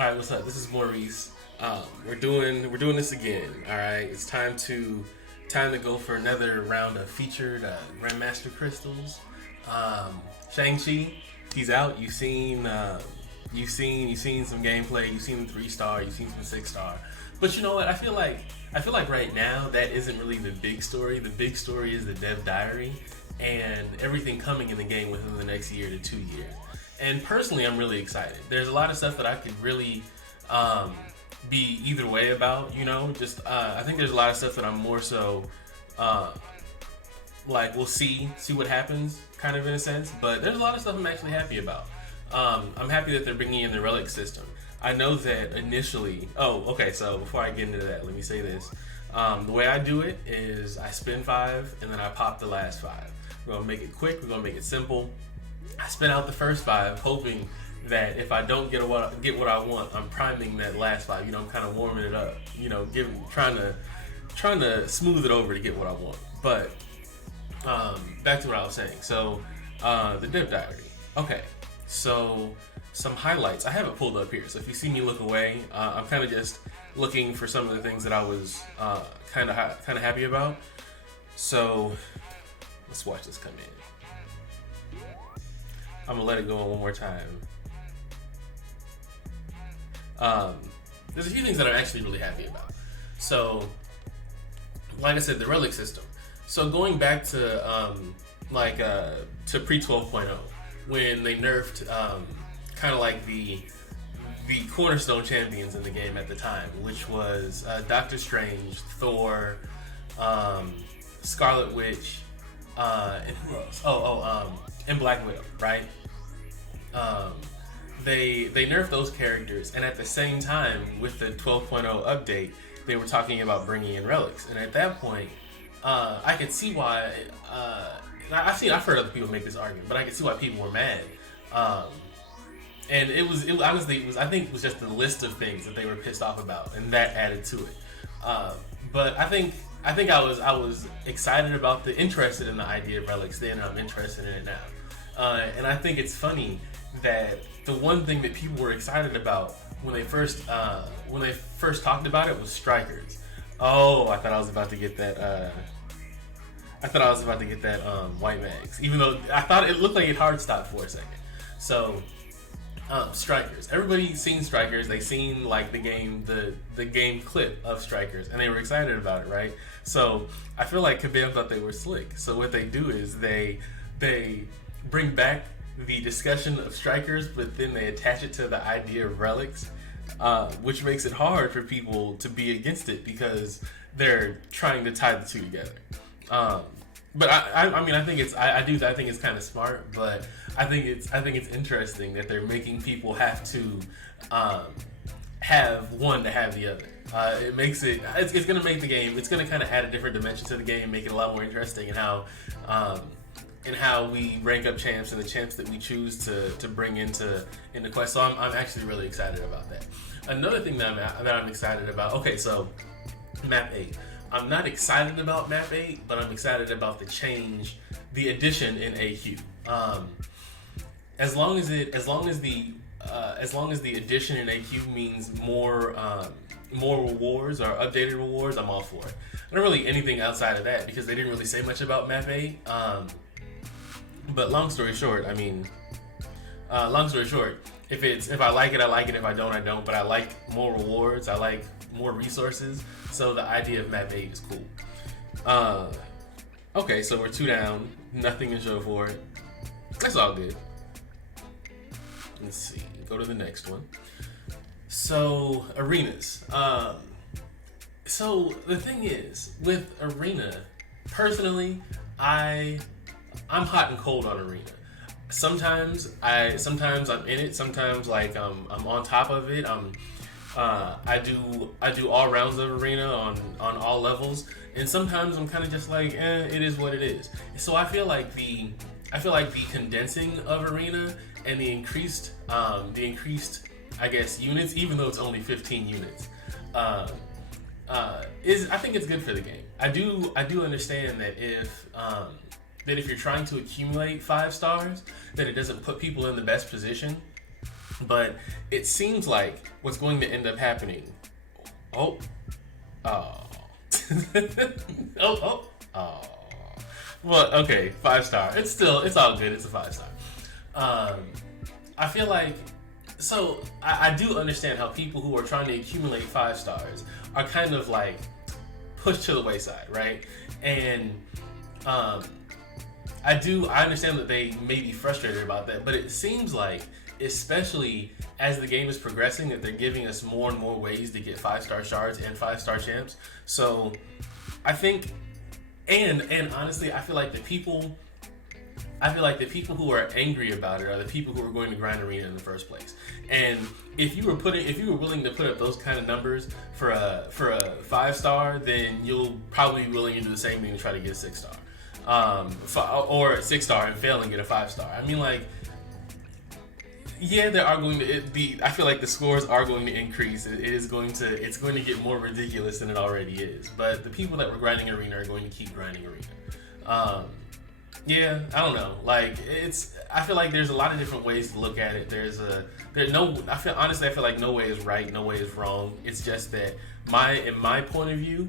All right, what's up? This is Maurice. We're doing this again. All right, it's time to go for another round of featured Grandmaster crystals. Shang Chi, he's out. You've seen some gameplay. You've seen 3 star. You've seen some 6 star. But you know what? I feel like right now that isn't really the big story. The big story is the Dev Diary and everything coming in the game within the next year to 2 years. And personally, I'm really excited. There's a lot of stuff that I could really be either way about. Just I think there's a lot of stuff that I'm more so uh, like we'll see what happens, kind of in a sense. But there's a lot of stuff I'm actually happy about. I'm happy that they're bringing in the relic system. I know that initially. Oh, okay. So before I get into that, let me say this. The way I do it is I spin 5 and then I pop the last 5. We're gonna make it quick. We're gonna make it simple. I spin out the first 5, hoping that if I don't get what I want, I'm priming that last 5. I'm kind of warming it up. Trying to smooth it over to get what I want. But back to what I was saying. So the Dev Diary. Okay, so some highlights. I have it pulled up here. So if you see me look away, I'm kind of just looking for some of the things that I was kind of happy about. So let's watch this come in. I'm gonna let it go on one more time. There's a few things that I'm actually really happy about. So, like I said, the relic system. So going back to pre 12.0, when they nerfed kind of like the cornerstone champions in the game at the time, which was Doctor Strange, Thor, Scarlet Witch, and who else? And Black Widow, right? They nerfed those characters, and at the same time, with the 12.0 update, they were talking about bringing in relics. And at that point, I could see why. I've heard other people make this argument, but I could see why people were mad. And it was honestly, I think it was just the list of things that they were pissed off about, and that added to it. But I think I was excited about interested in the idea of relics then, and I'm interested in it now. And I think it's funny that the one thing that people were excited about when they first talked about it was strikers. Oh, I thought I was about to get that. White mags, even though I thought it looked like it hard stopped for a second. So strikers. Everybody's seen strikers. They seen like the game clip of strikers, and they were excited about it, right? So I feel like Kabams thought they were slick. So what they do is they bring back the discussion of strikers, but then they attach it to the idea of relics, which makes it hard for people to be against it because they're trying to tie the two together. But I think it's kind of smart, but I think it's interesting that they're making people have to have one to have the other. It makes it's going to make the game. It's going to kind of add a different dimension to the game, make it a lot more interesting in how we rank up champs and the champs that we choose to bring into quest. So I'm actually really excited about that. Another thing that I'm excited about. Okay, so map 8. I'm not excited about map 8, but I'm excited about the addition in AQ. As long as the addition in AQ means more rewards or updated rewards, I'm all for it. Not really anything outside of that because they didn't really say much about map 8. But long story short, if I like it, I like it. If I don't, I don't. But I like more rewards. I like more resources. So the idea of map 8 is cool. Okay, so we're 2 down. Nothing to show for it. That's all good. Let's see. Go to the next one. So arenas. So the thing is, with arena, personally, I'm hot and cold on arena. Sometimes I'm in it. Sometimes I'm on top of it. I do all rounds of arena on all levels, and sometimes I'm kind of just like, it is what it is. So I feel like the condensing of arena and the increased I guess units, even though it's only 15 units, I think it's good for the game. I do understand that if you're trying to accumulate 5 stars, that it doesn't put people in the best position But it seems like what's going to end up happening. Oh, oh, oh. Well, okay, 5-star. It's all good. It's a 5-star. I feel like, so I do understand how people who are trying to accumulate 5 stars are kind of like pushed to the wayside, right? And I understand that they may be frustrated about that, but it seems like, especially as the game is progressing, that they're giving us more and more ways to get 5-star shards and 5-star champs. So I think, and honestly, I feel like the people who are angry about it are the people who are going to grind arena in the first place. And if you were willing to put up those kind of numbers for a 5-star, then you'll probably be willing to do the same thing to try to get a 6-star, or a 6-star and fail and get a 5-star. I mean, like, yeah, there are going to be. I feel like the scores are going to increase. It's going to get more ridiculous than it already is. But the people that were grinding arena are going to keep grinding arena. Yeah, I don't know. Like, I feel like there's a lot of different ways to look at it. I feel like no way is right, no way is wrong. It's just that in my point of view,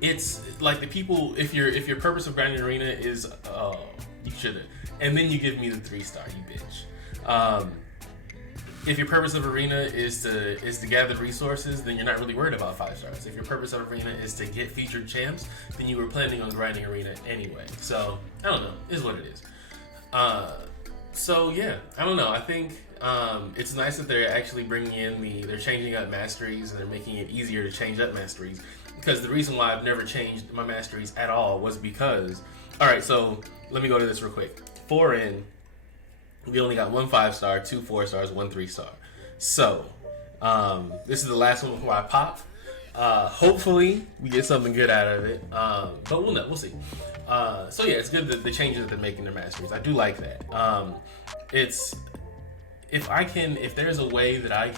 it's like the people. If your purpose of grinding arena is, you shouldn't. And then you give me the 3-star, you bitch. If your purpose of arena is to gather resources, then you're not really worried about 5 stars. If your purpose of arena is to get featured champs, then you were planning on grinding arena anyway. So I don't know, is what it is. So yeah, I don't know. I think it's nice that they're actually bringing in they're changing up masteries and they're making it easier to change up masteries. Because the reason why I've never changed my masteries at all was because, all right, so let me go to this real quick. 4 in. We only got 1 5-star, 2 4-stars, 1 3-star. So, this is the last one before I pop. Hopefully, we get something good out of it. But we'll know. We'll see. So yeah, it's good that the changes that they're making their masteries. I do like that. If there's a way that I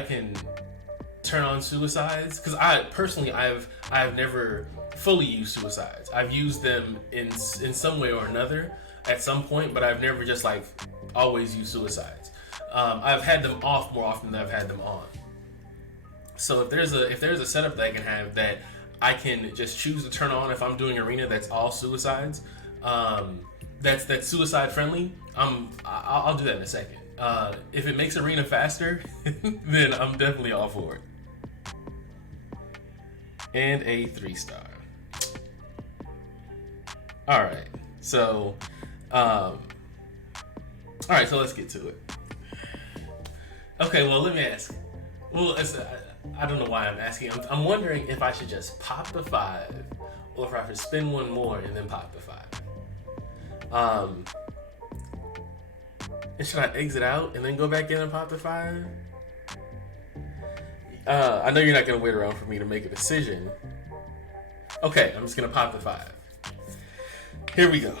can turn on suicides, because I've never fully used suicides. I've used them in some way or another at some point, but I've never just like always used suicides. I've had them off more often than I've had them on. So if there's a setup that I can have that I can just choose to turn on if I'm doing arena that's all suicides, that's suicide friendly, I'll do that in a second. If it makes arena faster, then I'm definitely all for it. And a 3-star. All right, so let's get to it. Okay, well, let me ask. Well, I don't know why I'm asking. I'm wondering if I should just pop the 5, or if I should spend 1 more and then pop the 5. And should I exit out and then go back in and pop the 5? I know you're not gonna wait around for me to make a decision. Okay, I'm just gonna pop the 5. Here we go.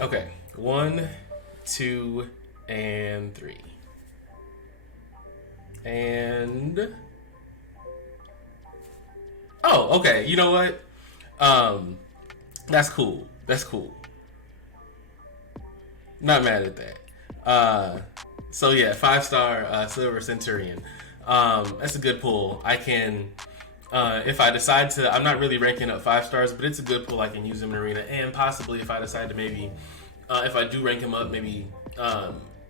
Okay, 1, 2, and 3. And oh, okay. You know what? That's cool. Not mad at that. So yeah, 5-star Silver Centurion. That's a good pull. I can, if I decide to, I'm not really ranking up 5 stars, but it's a good pull. I can use him in arena, and possibly if I decide to maybe, if I do rank him up, maybe,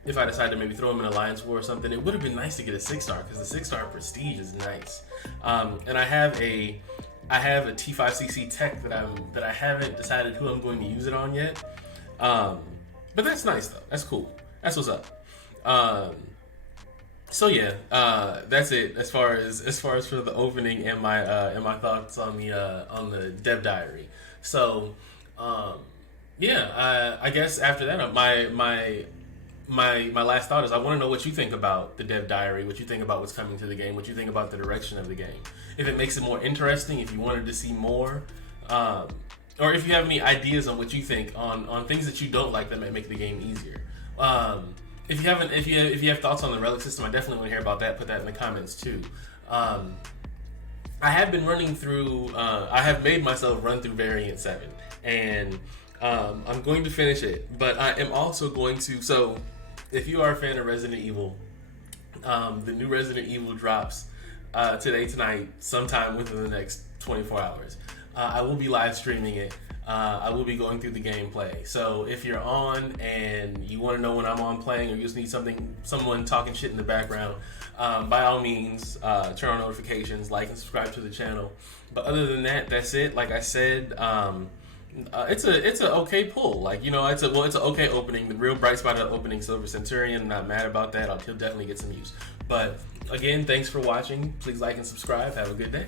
if I decide to maybe throw him in Alliance War or something, it would have been nice to get a 6-star, because the 6-star prestige is nice. And I have a T5CC tech that I haven't decided who I'm going to use it on yet. But that's nice though. That's cool. That's what's up. So yeah, that's it as far as for the opening and my thoughts on the Dev Diary. So yeah, I guess after that, my last thought is I want to know what you think about the Dev Diary, what you think about what's coming to the game, what you think about the direction of the game. If it makes it more interesting, if you wanted to see more, or if you have any ideas on what you think on things that you don't like that might make the game easier. If you have thoughts on the relic system, I definitely want to hear about that. Put that in the comments too. I have been running through. I have made myself run through Variant 7, and I'm going to finish it, but I am also going to. So, if you are a fan of Resident Evil, the new Resident Evil drops tonight, sometime within the next 24 hours. I will be live streaming it. I will be going through the gameplay. So if you're on and you want to know when I'm on playing, or you just need someone talking shit in the background, by all means, turn on notifications, like and subscribe to the channel. But other than that, that's it. Like I said, it's a okay pull. Like, it's an okay opening. The real bright spot of the opening, Silver Centurion. I'm not mad about that. He'll definitely get some use. But again, thanks for watching. Please like and subscribe. Have a good day.